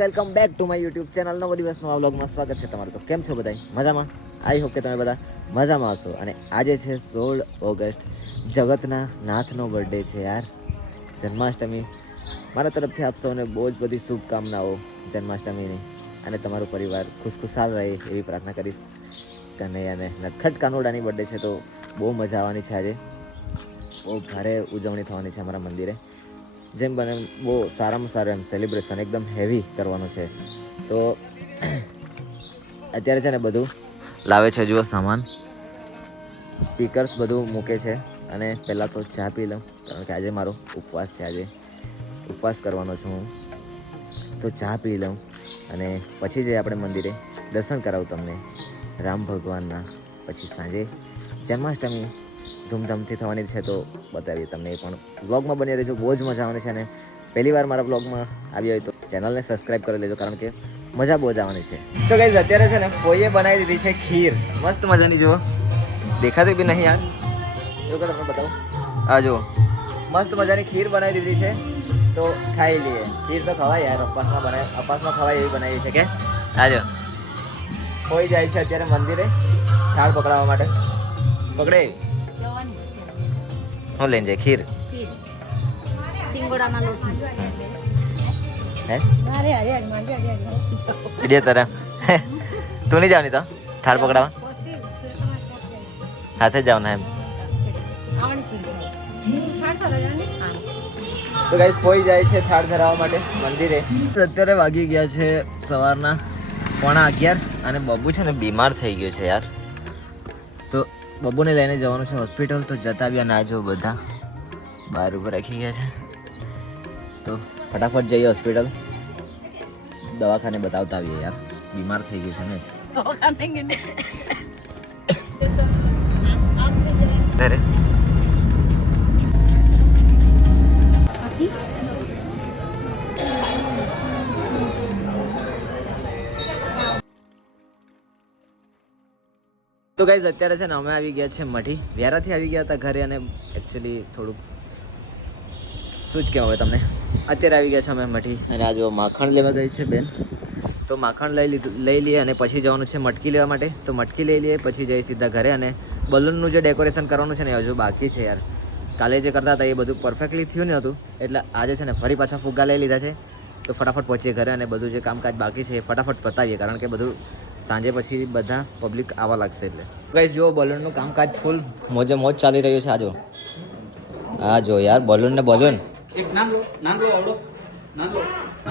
Welcome back to my YouTube channel નવો દિવસ નવા વ્લોગમાં સ્વાગત છે તમારું. તો કેમ છો બધા મજામાં? આઈ હોપ કે તમે બધા મજામાં હશો. અને આજે છે સોળ ઓગસ્ટ, જગતના નાથનો બર્થડે છે યાર. જન્માષ્ટમી. મારા તરફથી આપ સૌને બહુ જ બધી શુભકામનાઓ જન્માષ્ટમીની. અને તમારો પરિવાર ખુશખુશાલ રહે એવી પ્રાર્થના કરીશ. કનૈયાને નટખટ કાનોડાની બર્થડે છે, તો બહુ મજા આવવાની છે આજે. બહુ ભારે ઉજવણી થવાની છે અમારા મંદિરે. જેમ બને એમ બહુ સારામાં સારું એમ સેલિબ્રેશન એકદમ હેવી કરવાનું છે. તો અત્યારે છે ને બધું લાવે છે જુઓ સામાન. સ્પીકર્સ બધું મૂકે છે અને પહેલાં તો ચા પી લઉં કારણ કે આજે મારો ઉપવાસ છે આજે. ઉપવાસ કરવાનો છું હું. તો ચા પી લઉં અને પછી જઈએ આપણે મંદિરે. દર્શન કરાવું તમને. રામ ભગવાનના. પછી સાંજે જન્માષ્ટમી. ધૂમધામથી થવાની છે તો બતાવીએ તમને એ પણ. વ્લોગમાં બની રહેજો, બહુ જ મજા આવવાની છે અને પહેલી વાર મારા વ્લોગમાં આવી હોય તો ચેનલને સબસ્ક્રાઈબ કરી લેજો કારણ કે મજા બહુ જ આવવાની છે. તો ગઈ અત્યારે છે ને ફોઈએ બનાવી દીધી છે ખીર. મસ્ત મજાની જુઓ. દેખાતી બી નહીં યાર. એવું તમને બતાવું. હા, જુઓ. મસ્ત મજાની ખીર બનાવી દીધી છે. તો ખાઈ લઈએ. ખીર તો ખવાય યાર અપાસમાં બનાવી અપાસમાં ખવાય એવી બનાવી છે કે? આજો ફોઈ જાય છે અત્યારે મંદિરે. થાળ પકડાવવા માટે. પકડે. હું લઈને જાય ખીર? સિંગોડાના લોટ હે? તારા. તું નહીં જવાની તો? થાળ પકડાવા? હાથે જ ને એમ. તો ગાઈસ પોઈ જાય છે થાળ ધરાવવા માટે મંદિરે. અત્યારે વાગી ગયા છે સવારના પોણા અગિયાર અને બબુ છે ને બીમાર થઈ ગયો છે યાર. તો બબ્બુને લઈને જવાનું છે હોસ્પિટલ તો જતા આવ્યા ના જો બધા બહાર ઉપર રાખી ગયા છે. તો ફટાફટ જઈએ હોસ્પિટલ. દવાખાને બતાવતા આવીએ યાર. બીમાર થઈ ગયું છે ને. અરે. તો ગાઈઝ અત્યારે છે ને અમે આવી ગયા છે મઠી વ્યારાથી આવી ગયા હતા ઘરે અને એકચ્યુઅલી થોડુંક શું જ કહેવાય તમને. અત્યારે આવી ગયા છે અમે મઠી અને આ જો માખણ લેવા ગઈ છે બેન. તો માખણ લઈ લીધું, લઈ લઈએ અને પછી જવાનું છે મટકી લેવા માટે. તો મટકી લઈ લઈએ, પછી જઈએ સીધા ઘરે અને બલૂનનું જે ડેકોરેશન કરવાનું છે ને હજુ બાકી છે યાર. કાલે જે કરતા હતા એ બધું પરફેક્ટલી થયું ને હતું. એટલે આજે છે ને ફરી પાછા ફુગ્ગા લઈ લીધા છે. તો ફટાફટ પહોંચીએ ઘરે અને બધું જે કામકાજ બાકી છે એ ફટાફટ પતાવીએ. કારણ કે બધું સાંજે પછી બધા પબ્લિક આવવા લાગશે એટલે. ગાઈસ જો બલૂનનું કામકાજ ફૂલ મોજે મોજ ચાલી રહ્યું છે. આજો હા આ જો યાર બલૂન ને બલૂન એક નાનલો નાનલો આવડો નાનલો.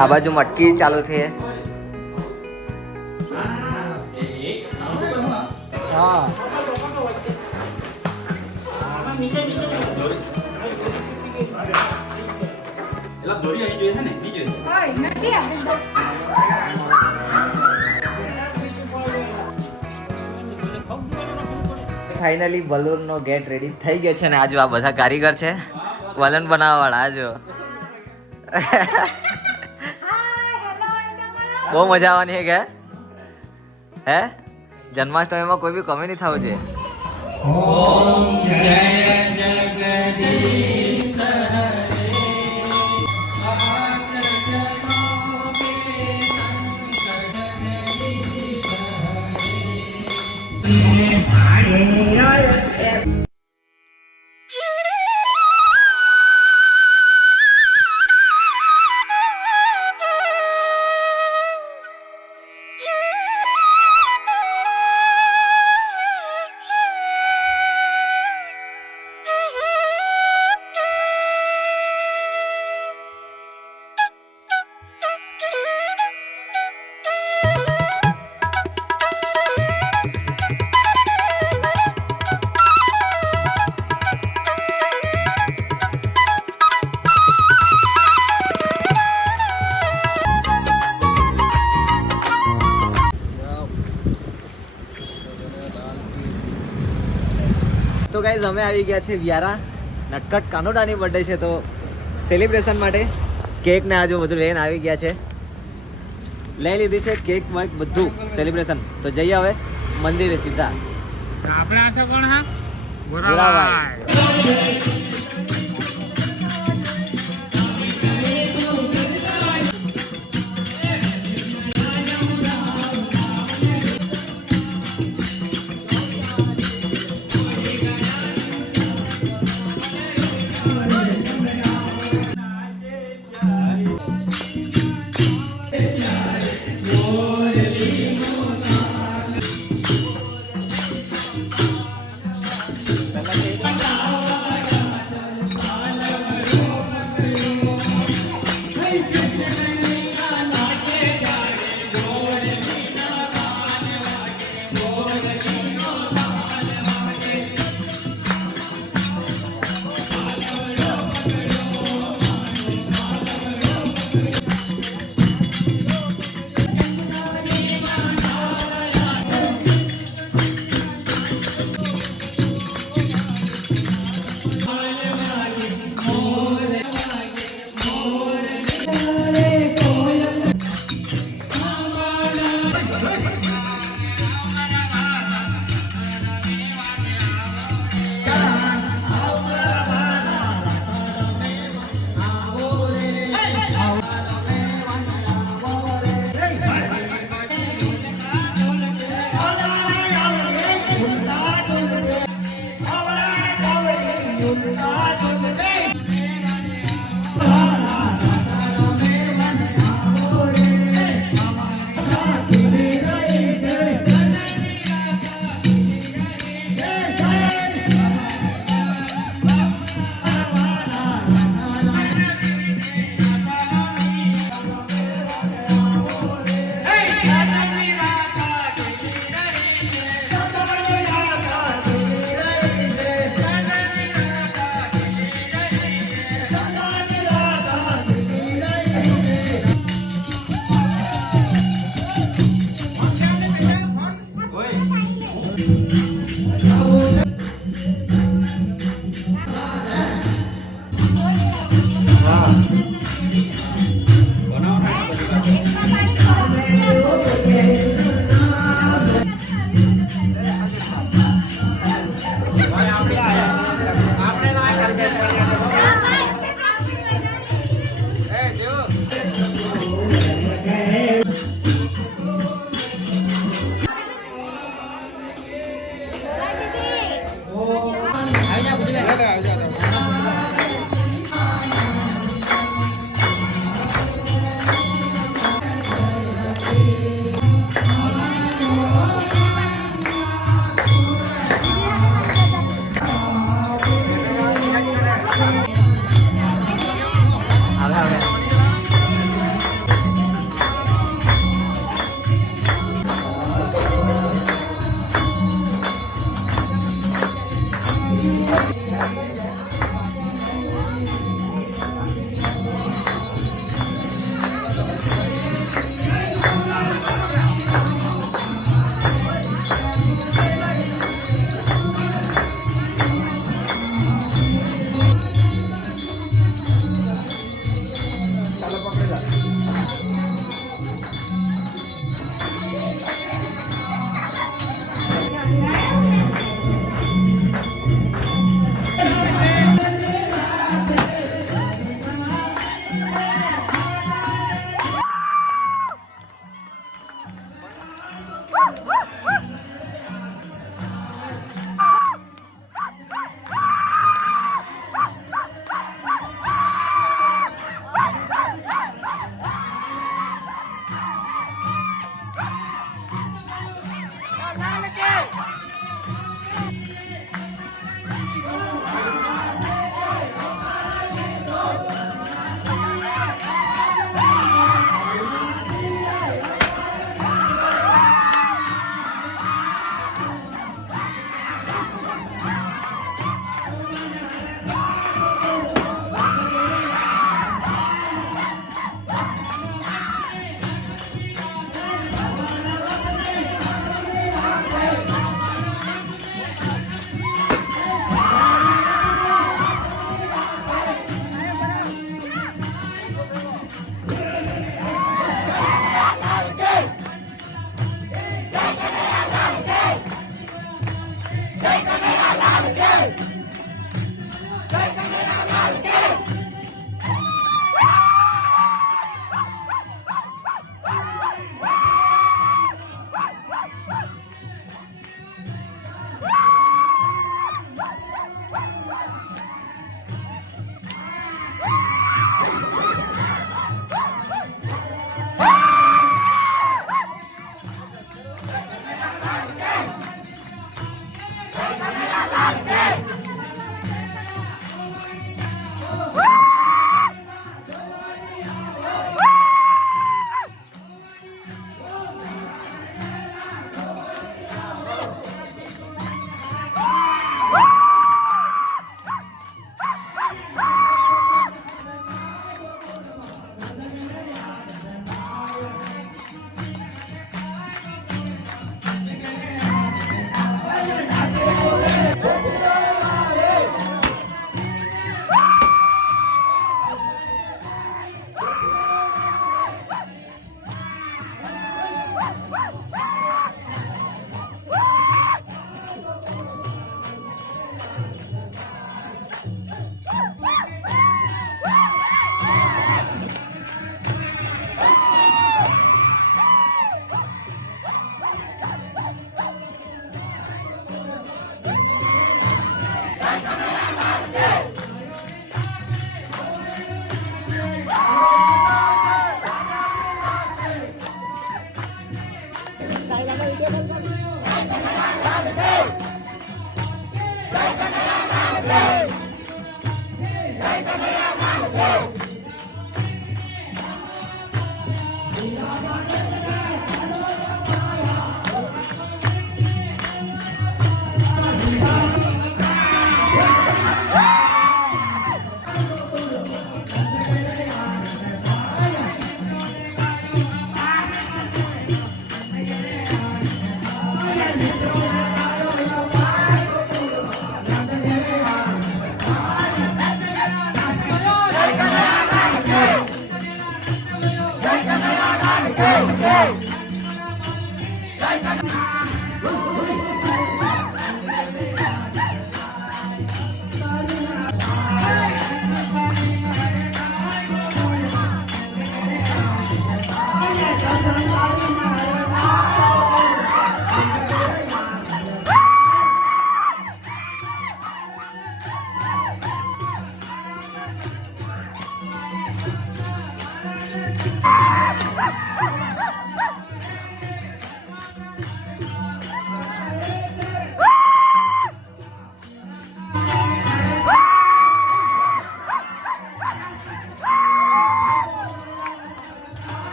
આ બાજુ મટકી ચાલુ થઈ હા. એલા દોરી અહીં જોઈએ છે ને નહીં જોઈએ ફાઇનલી બલૂનનો ગેટ રેડી થઈ ગયો છે ને આજુ આ બધા કારીગર છે. બલૂન બનાવવા વાળા જો બહુ મજા આવવાની હે કે? હે? જન્માષ્ટમીમાં કોઈ બી કમી નહીં થવું છે અમે આવી ગયા છે વ્યારા. નટકટ કાનોડાની બર્થડે છે તો સેલિબ્રેશન માટે કેક ને આજુ બધું લઈને આવી ગયા છે. લઈ લીધી છે કેક વર્ક બધું સેલિબ્રેશન તો જઈએ હવે મંદિરે સીધા. આપણે આ કોણ હા? ગોરાભાઈ. Yeah.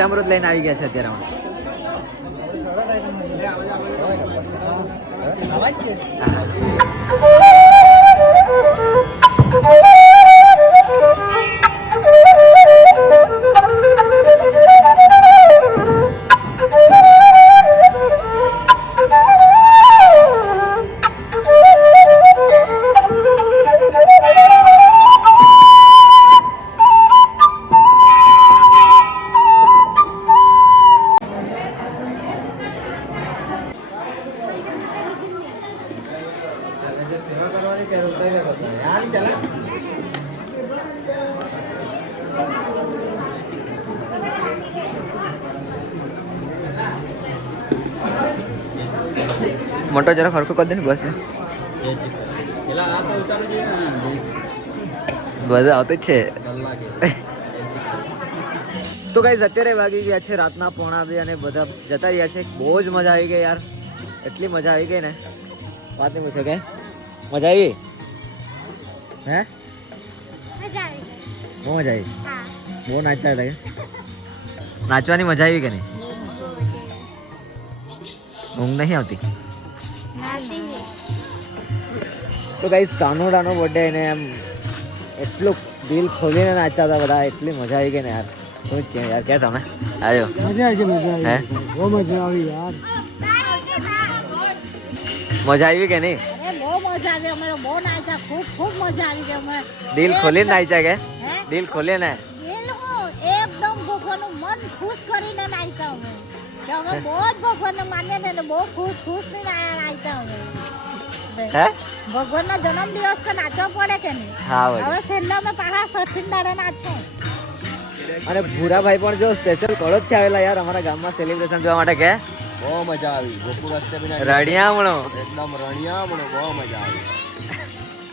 પંચામૃત લઈને આવી ગયા છે અત્યારે. મોટો જરા ખડકો કરી દે ને બસ બધા આવતો જ છે. તો ગાઈઝ અત્યારે વાગી ગયા છે રાતના પોણા બે અને બધા જતા રહ્યા છે. બહુ જ મજા આવી ગઈ યાર. એટલી મજા આવી ગઈ ને. વાત નહીં પૂછે કે મજા આવી હે. બહુ મજા આવી બહુ નાચતા હતા નાચવાની મજા આવી કે નહીં? ઊંઘ નહીં આવતી. તો ગાઈઝ કાનુડાનો બર્થડે એને એમ એટલું દિલ ખોલીને નાચતા હતા બધા એટલી મજા આવી ગઈ ને યાર. શું કે યાર કે તમે? આવ્યો મજા આવી મજા આવી બહુ મજા આવી યાર. મજા આવી કે નહીં? અરે બહુ મજા આવી અમારે બહુ નાચ્યા ખૂબ ખૂબ મજા આવી ગઈ અમે દિલ ખોલીને નાચ્યા કે? દિલ ખોલીને? ને એકદમ મન ખુશ કરીને નાચ્યા અમે બહુ જ ભગવાનને માનીએ ને બહુ ખુશ ખુશ ને નાચ્યા હે? ભગવાનનો જન્મ તો નાચવો પડે કે નહીં? હવે છેલ્લા અમે પાછા સઠીન દાડે નાચો અને ભૂરાભાઈ પણ જો સ્પેશિયલ કળોદથી આવેલા યાર અમારા ગામમાં સેલિબ્રેશન જોવા માટે કે? બહુ મજા આવી. ગોકુળ અષ્ટમી રડિયામણો એકદમ રણિયામણો બહુ મજા આવી.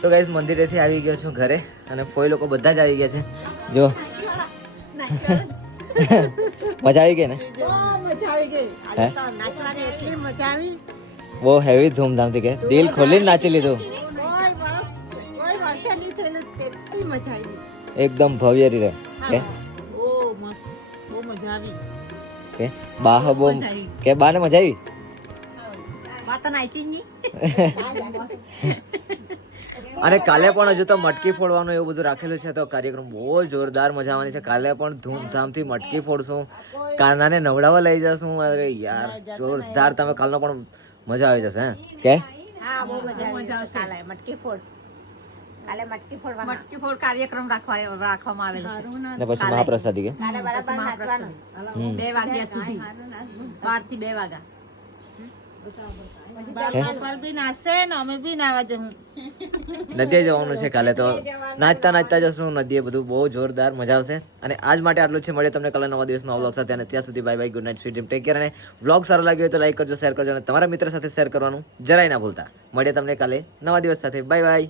તો ગાઈઝ મંદિરેથી આવી ગયો છું ઘરે અને ફોઈ લોકો બધા જ આવી ગયા છે. જો. મજા આવી ગઈ ને? હે? નાચવાની એટલી મજા આવી. બહુ હેવી ધૂમધામથી કે? દિલ ખોલીને નાચી લીધું? એકદમ ભવ્ય રીતે. કે? બહુ મજા આવી. કે? બા બહુ કે બાને મજા આવી? માતા નાચી નહીં. અને કાલે પણ હજુ તો મટકી ફોડવાનું એવું બધું રાખેલું છે તો કાર્યક્રમ બહુ જોરદાર મજા આવવાની છે. કાલે પણ ધૂમધામથી મટકી ફોડશું. કાનાને નવડાવવા લઈ જશું. અરે યાર જોરદાર. તમે કાલનો પણ મજા આવી જશે હે? કે? હા બહુ મજા મજા કાલે મટકી ફોડ. કાલે મટકી ફોડવાના. મટકી ફોડ કાર્યક્રમ રાખવા રાખવામાં આવેલો છે. ને. પછી મહાપ્રસાદી કે? કાલે બરાબર નાચવાનું. હમ. બે વાગ્યા સુધી. બારથી બે વાગ્યા બી નાચશે ને અમે બી નાવા જવું નદીએ જવાનું છે કાલે તો નાચતા નાચતા જશું નદીએ બધું બહુ જોરદાર મજા આવશે. અને આજ માટે આટલું છે. મળીએ તમને કાલે નવા દિવસનો વ્લોગ સાથે. અને ત્યાં સુધી bye bye good night sweet take care અને વ્લોગ સારો લાગ્યો હોય તો લાઈક કરજો શેર કરજો અને તમારા મિત્ર સાથે શેર કરવાનું જરાય ના ભૂલતા. મળીએ તમને કાલે નવા દિવસ સાથે. Bye bye